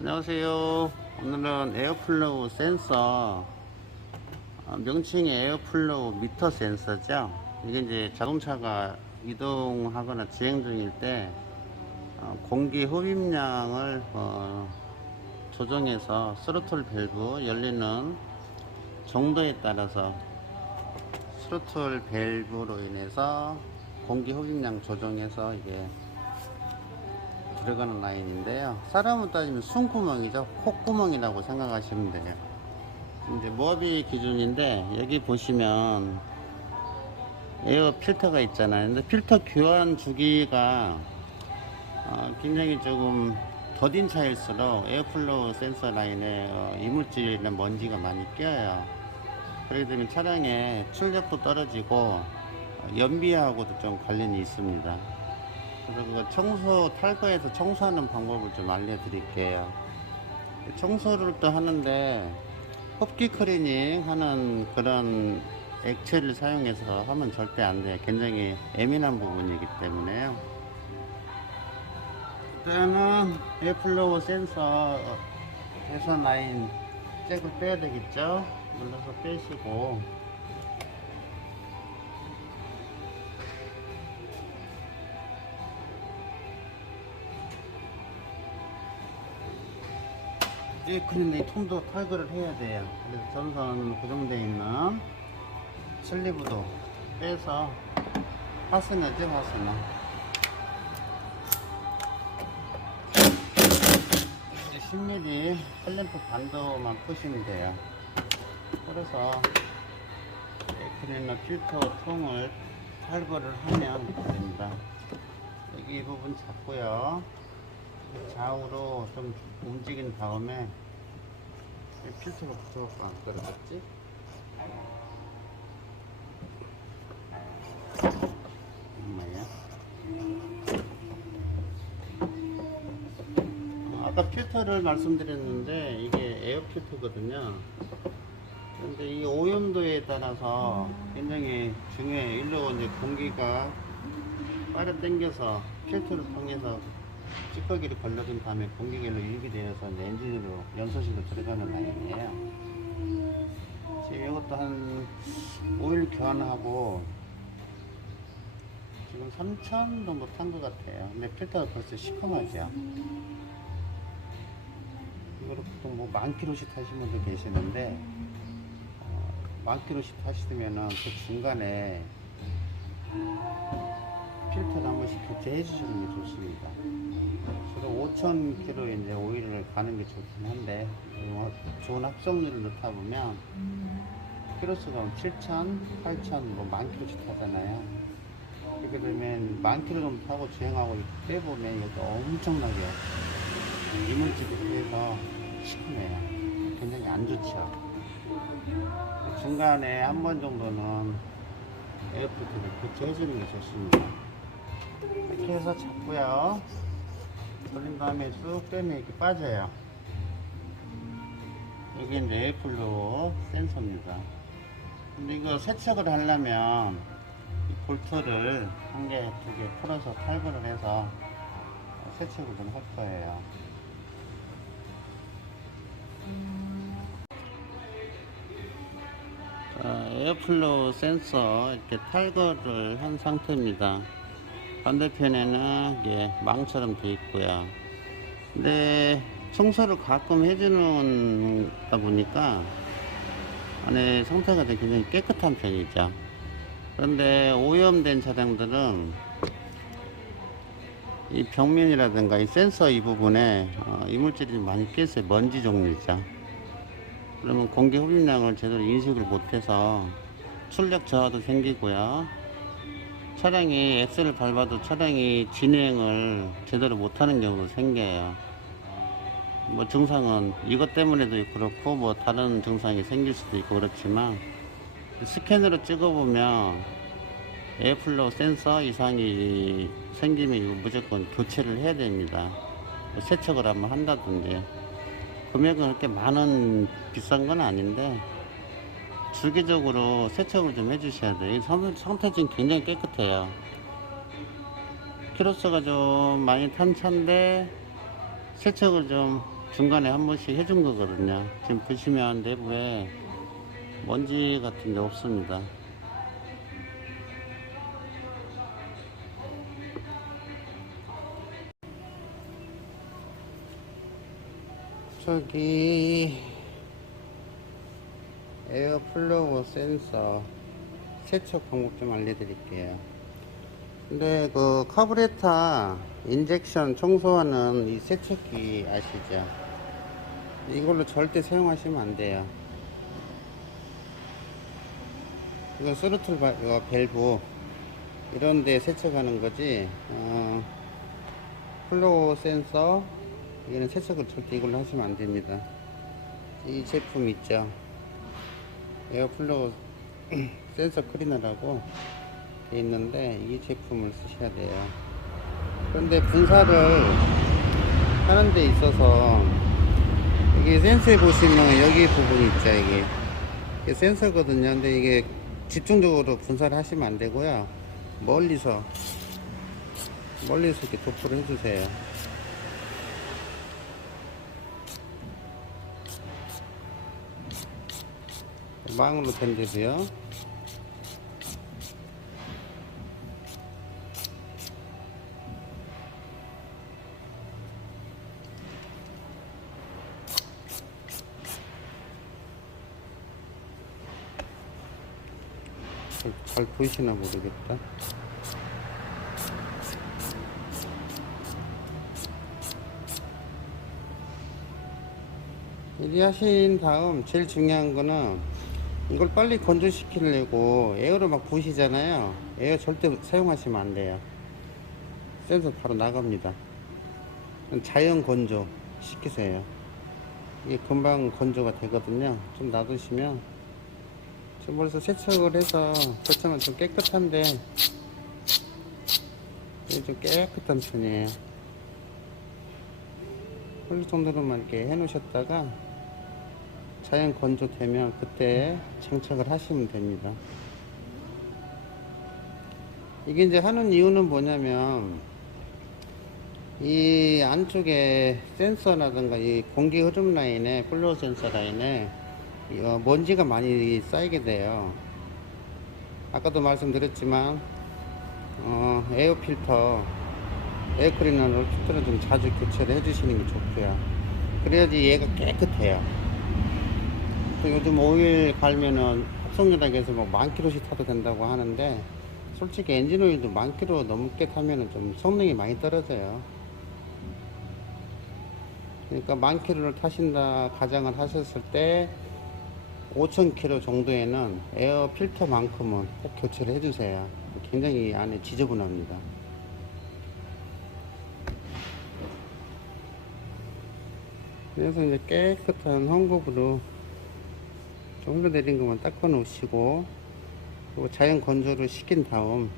안녕하세요. 오늘은 에어플로우 센서, 명칭이 에어플로우 미터 센서죠. 이게 이제 자동차가 이동하거나 주행 중일 때 공기 흡입량을 조정해서 스로틀 밸브 열리는 정도에 따라서 스로틀 밸브로 인해서 공기 흡입량 조정해서 이게 들어가는 라인인데요. 사람으로 따지면 숨구멍이죠. 콧구멍이라고 생각하시면 돼요. 이제 모하비 기준인데 여기 보시면 에어 필터가 있잖아요. 근데 필터 교환 주기가 굉장히 조금 더딘 차일수록 에어플로우 센서 라인에 이물질이나 먼지가 많이 껴요. 그렇게 되면 차량의 출력도 떨어지고 연비하고도 좀 관련이 있습니다. 그래서 그 탈거해서 청소하는 방법을 좀 알려드릴게요. 청소를 또 하는데 흡기 클리닝 하는 그런 액체를 사용해서 하면 절대 안 돼요. 굉장히 예민한 부분이기 때문에요. 일단은 에어플로우 센서 배선 라인 잭을 빼야 되겠죠. 눌러서 빼시고, 에어클리닝 통도 탈거를 해야 돼요. 그래서 전선 고정되어 있는 슬리브도 빼서 파스너죠, 파스너. 10mm 클램프 반도만 푸시면 돼요. 그래서 에어클리너 필터 통을 탈거를 하면 됩니다. 여기 이 부분 잡고요. 좌우로 좀 움직인 다음에 필터가 붙여갖고 안 떨어졌지? 엄마야. 아까 필터를 말씀드렸는데 이게 에어 필터거든요. 근데 이 오염도에 따라서 굉장히 중요해요. 일로 이제 공기가 빨아 당겨서 필터를 통해서 찌꺼기를 걸러준 다음에 공기가 일로 유입이 되어서 엔진으로 연소실로 들어가는 라인이에요. 지금 이것도 한 5일 교환하고 지금 3,000 정도 탄 것 같아요. 근데 필터가 벌써 시커멓죠. 이거를 보통 뭐 10,000km씩 타시는 분도 계시는데 10,000km씩 타시면은 그 중간에 필터를 한 번씩 교체해 주시는 게 좋습니다. 주로 5,000km 이제 오일을 가는 게 좋긴 한데 좋은 합성률을 넣다 보면 키로수가 7,000, 8,000, 뭐 10,000km씩 타잖아요. 그렇게 되면 10,000km 정도 타고 주행하고 빼보면 이것도 엄청나게 이물질이 돼서 시큼해요. 굉장히 안 좋죠. 중간에 한 번 정도는 에어필터를 교체해주는 게 좋습니다. 이렇게 해서 잡고요. 돌린 다음에 쭉 빼면 이렇게 빠져요. 여기 이제 에어플로우 센서입니다. 근데 이거 세척을 하려면 이 볼트를 한 개, 두 개 풀어서 탈거를 해서 세척을 좀 할 거예요. 에어플로우 센서 이렇게 탈거를 한 상태입니다. 반대편에는 이게 망처럼 되어 있고요. 근데 청소를 가끔 해주는다 보니까 안에 상태가 굉장히 깨끗한 편이죠. 그런데 오염된 차량들은 이 벽면이라든가 이 센서 이 부분에 이물질이 많이 껴있어요. 먼지 종류죠. 그러면 공기 흡입량을 제대로 인식을 못해서 출력 저하도 생기고요. 차량이 엑셀을 밟아도 차량이 진행을 제대로 못하는 경우도 생겨요. 뭐 증상은 이것 때문에도 그렇고 뭐 다른 증상이 생길 수도 있고 그렇지만 스캔으로 찍어보면 에어플로우 센서 이상이 생기면 이거 무조건 교체를 해야 됩니다. 세척을 한번 한다든지. 금액은 그렇게 비싼 건 아닌데 주기적으로 세척을 좀 해주셔야 돼요. 상태 지금 굉장히 깨끗해요. 키로수가 좀 많이 탄 차인데 세척을 좀 중간에 한 번씩 해준 거거든요. 지금 보시면 내부에 먼지 같은 게 없습니다. 저기 에어 플러그 센서 세척 방법 좀 알려드릴게요. 근데 그 카브레타 인젝션 청소하는 이 세척기 아시죠? 이걸로 절대 사용하시면 안 돼요. 이거 스로틀 이거 밸브 이런 데 세척하는 거지. 플로우 센서 이거는 세척을 절대 이걸로 하시면 안 됩니다. 이 제품 있죠? 에어 플로우 센서 클리너라고 돼 있는데 이 제품을 쓰셔야 돼요. 그런데 분사를 하는 데 있어서 이게 센서에 보시면 여기 부분 있죠. 이게 센서거든요. 근데 이게 집중적으로 분사를 하시면 안 되고요. 멀리서 이렇게 도포를 해주세요. 망으로 된 데도요. 잘 보이시나 모르겠다. 이리 하신 다음 제일 중요한 거는 이걸 빨리 건조시키려고 에어로 막 부으시잖아요. 에어 절대 사용하시면 안 돼요. 센서 바로 나갑니다. 자연 건조 시키세요. 이게 금방 건조가 되거든요. 좀 놔두시면, 지금 벌써 세척을 해서 세척은 좀 깨끗한데 이게 좀 깨끗한 편이에요. 흘릴 정도로만 이렇게 해 놓으셨다가 자연 건조되면 그때 장착을 하시면 됩니다. 이게 이제 하는 이유는 뭐냐면 이 안쪽에 센서라든가 이 공기 흐름 라인에 플로우 센서 라인에 먼지가 많이 쌓이게 돼요. 아까도 말씀드렸지만 에어 필터 에어 클리너를 필터를 좀 자주 교체를 해주시는 게 좋고요. 그래야지 얘가 깨끗해요. 또 요즘 오일 갈면은 합성유라고 해서 뭐 10,000km씩 타도 된다고 하는데 솔직히 엔진 오일도 10,000km 넘게 타면은 좀 성능이 많이 떨어져요. 그러니까 10,000km를 타신다 가정을 하셨을 때 5,000km 정도에는 에어 필터만큼은 꼭 교체를 해주세요. 굉장히 안에 지저분합니다. 그래서 이제 깨끗한 헝겊으로 좀 흘러내린 것만 닦아 놓으시고, 그리고 자연 건조를 시킨 다음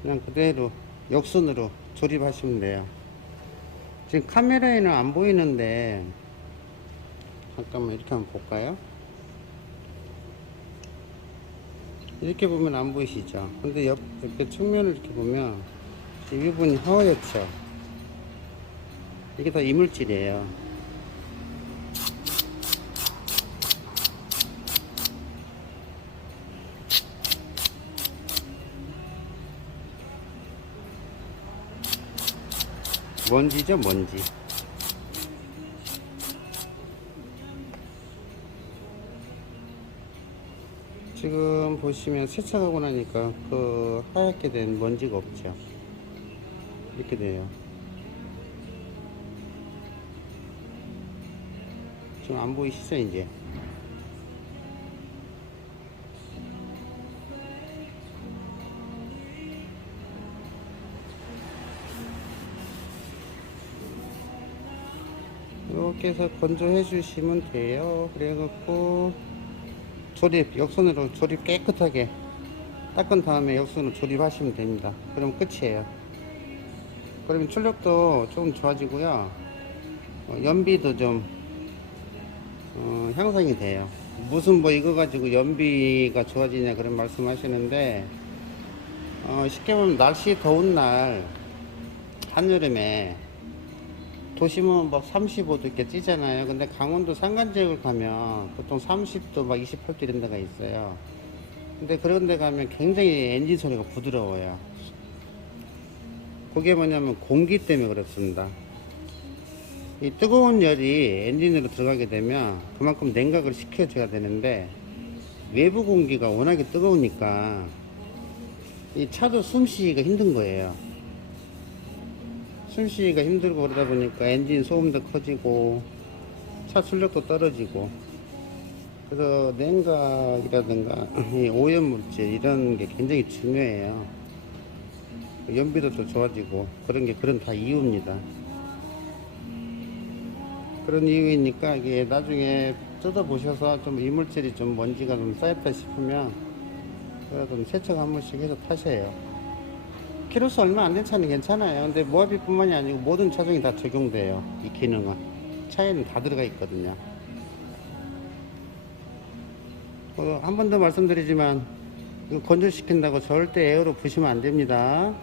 그냥 그대로 역순으로 조립하시면 돼요. 지금 카메라에는 안 보이는데 잠깐만 이렇게 한번 볼까요? 이렇게 보면 안 보이시죠? 근데 옆에 측면을 이렇게 보면 이 부분이 허옇죠? 이게 다 이물질이에요. 먼지죠, 먼지. 지금 보시면 세척하고 나니까 그 하얗게 된 먼지가 없죠. 이렇게 돼요. 지금 안 보이시죠, 이제? 이렇게 해서 건조해 주시면 돼요. 그래갖고 조립, 역선으로 조립 깨끗하게 닦은 다음에 역선으로 조립하시면 됩니다. 그럼 끝이에요. 그러면 출력도 좀 좋아지고요. 연비도 좀 향상이 돼요. 무슨 뭐 이거 가지고 연비가 좋아지냐 그런 말씀 하시는데, 쉽게 보면 날씨 더운 날 한여름에 도심은 막 35도 이렇게 찌잖아요. 근데 강원도 산간 지역을 가면 보통 30도 막 28도 이런 데가 있어요. 근데 그런 데 가면 굉장히 엔진 소리가 부드러워요. 그게 뭐냐면 공기 때문에 그렇습니다. 이 뜨거운 열이 엔진으로 들어가게 되면 그만큼 냉각을 시켜줘야 되는데 외부 공기가 워낙에 뜨거우니까 이 차도 숨쉬기가 힘든 거예요. 숨쉬기가 힘들고 그러다 보니까 엔진 소음도 커지고 차 출력도 떨어지고, 그래서 냉각이라든가 이 오염물질 이런 게 굉장히 중요해요. 연비도 또 좋아지고 그런 다 이유입니다. 그런 이유이니까 이게 나중에 뜯어보셔서 좀 이물질이 좀 먼지가 좀 쌓였다 싶으면 좀 세척 한 번씩 해서 타셔요. 키로수 얼마 안 된 차는 괜찮아요. 근데 모하비뿐만이 아니고 모든 차종이 다 적용돼요. 이 기능은 차에는 다 들어가 있거든요. 한 번 더 말씀드리지만 이거 건조시킨다고 절대 에어로 부시면 안 됩니다.